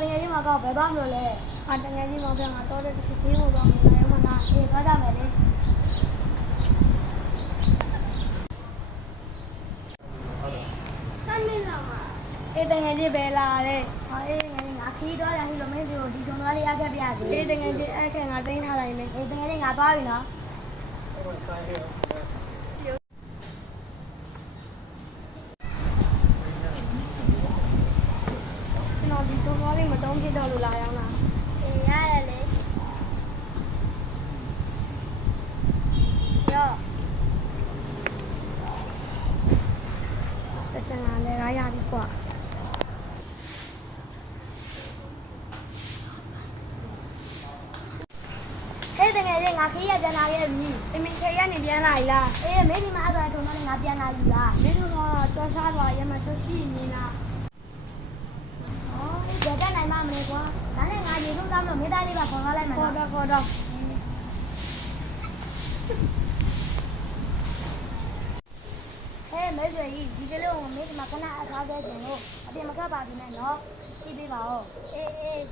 တကယ်ကြီးမကောက်ဘယ်သွားမလို့လဲဟာတကယ်ကြီးမောင်ပြန်မှာတော့တဲ့တစ်ခေတ်ကိုသွားမယ်ရောမနာအေးသွားကြမယ်လေတန်းနေလာမှာအေးတကယ်ကြီးပဲလာလေဟာအေးငါခီးသွားတယ်ဟိလိုမင်းစီကိုဒီဂျုံသွားလေးရခဲ့ပြစီအေးတကယ်ကြီးအဲ့ခဲငါတင်းထားလိုက်မယ်အေးတကယ်ကြီးငါသွားပြီနော်ဒီတော့ဘာလေးမတုံးဖြစ်တော့လို့လာရောက်လားအေးရတယ်လေရောတစံလာလေရပြီကွာအေးတကယ်လေးငါခီးရပြန်လာခဲ့ပြီအမေခေရနေပြန်လာပြီလားအေးမင်းဒီမှာအဲ့ဒါထုံတော့ငါပြန်လာပြီလားမင်းတို့တော့ကြောက်စားသွားရမှကြောက်ရှိနေလားကြက်နိုင်မှာမလဲကွာဒါနဲ့ငါရေဆုံးသားမလို့မိသားလေးပါခေါ်သွားလိုက်မယ်နော်ခေါ်တော့ဟဲ့မဲဆွေကြီးဒီကလေးကိုမင်းဒီမှာခဏအထားခဲ့ခြင်းလို့အပြင်မကပ်ပါဘူးနဲ့နော်ကြည့်ပေးပါဦးအေးအေး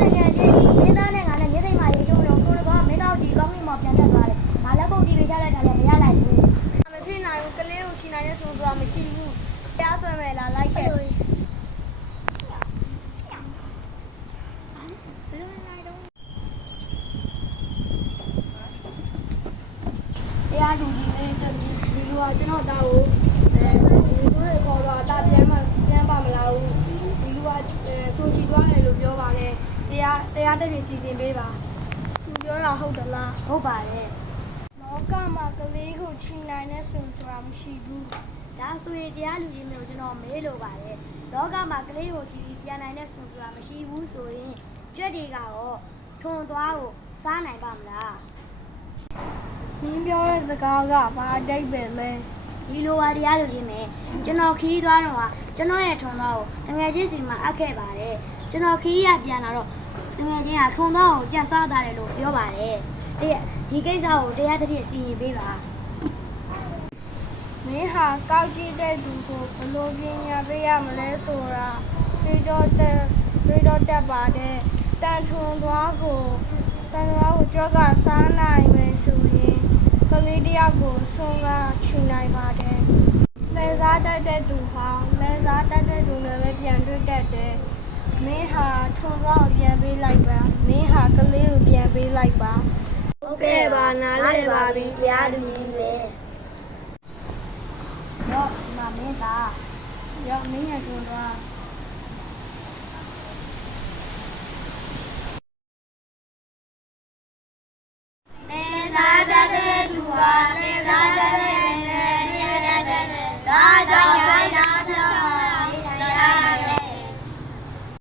တကယ်ကြီးမင်းသားနဲ့ငါနဲ့မြေသိမ်းမှာရေချုံရောဆိုတော့မင်းသားကြီးကောင်းကင်မှာပြန်တက်သွားတယ်ငါလက်ကုပ်တီးပေးချလိုက်တာလည်းမရလိုက်ဘူးမဖြစ်နိုင်ဘူးကလေးကိုချီနိုင်ရဆိုတော့မရှိဘူးကြားဆွဲမယ်လားလိုက်ခဲ့တရားသူကြီးလေးဒီလိုကကျွန်တော်တာကိုဒီလိုခေါ်တော့တာပြန်ပါမလားဘူးဒီလိုကဆိုချီသွားတယ်လို့ပြောပါနဲ့တရားတက်ပြီးစီစဉ်ပေးပါသူပြောတာဟုတ်သလားဟုတ်ပါတယ်လောကမှာကလေးကိုချီနိုင်တဲ့ဆိုတာမရှိဘူးဒါဆိုရင်တရားလူကြီးမျိုးကျွန်တော်မေးလို့ပါတယ်လောကမှာကလေးကိုချီပြန်နိုင်တဲ့ဆိုတာမရှိဘူးဆိုရင်ကြွက်တွေကရောထွန်သွားကိုစားနိုင်ပါမလားနင်းပြောတဲ့စကားကဘာအတိတ်ပဲလဲဒီလိုပါတရားလူကြီးမယ်ကျွန်တော်ခီးသွားတော့ကျွန်တော်ရဲ့ထွန်သွားကိုတငယ်ချင်းစီမှာအပ်ခဲ့ပါတယ်ကျွန်တော်ခီးရပြန်လာတော့တငယ်ချင်းကထွန်သွားကိုကြက်စားတာတယ်လို့ပြောပါတယ်ဒီကိစ္စကိုတရားတစ်ပြည့်စီရင်ပေးပါမင်းဟာကောက်ကြည့်တဲ့သူကိုဘလို့ပညာပေးရမလဲဆိုတာတွေးတော့တက်ပါတယ်တန်ထွန်သွားကိုကြောက်ကစားနိုင်မယ်ဆိုရင်ကလေးတယောက်ကိုဆုံးကချီနိုင်ပါတယ်လဲစားတတ်တဲ့သူဟာလဲစားတတ်တဲ့သူနဲ့ပဲပြန်တွေ့တတ်တယ်မင်းဟာထွန်သွားကိုပြန်ပေးလိုက်ပါမင်းဟာကလေးကိုပြန်ပေးလိုက်ပါဟုတ်ကဲ့ပါနားလည်ပါပြီတရားသူကြီးလေတော့မမင်းသားရောမင်းရထွန်သွား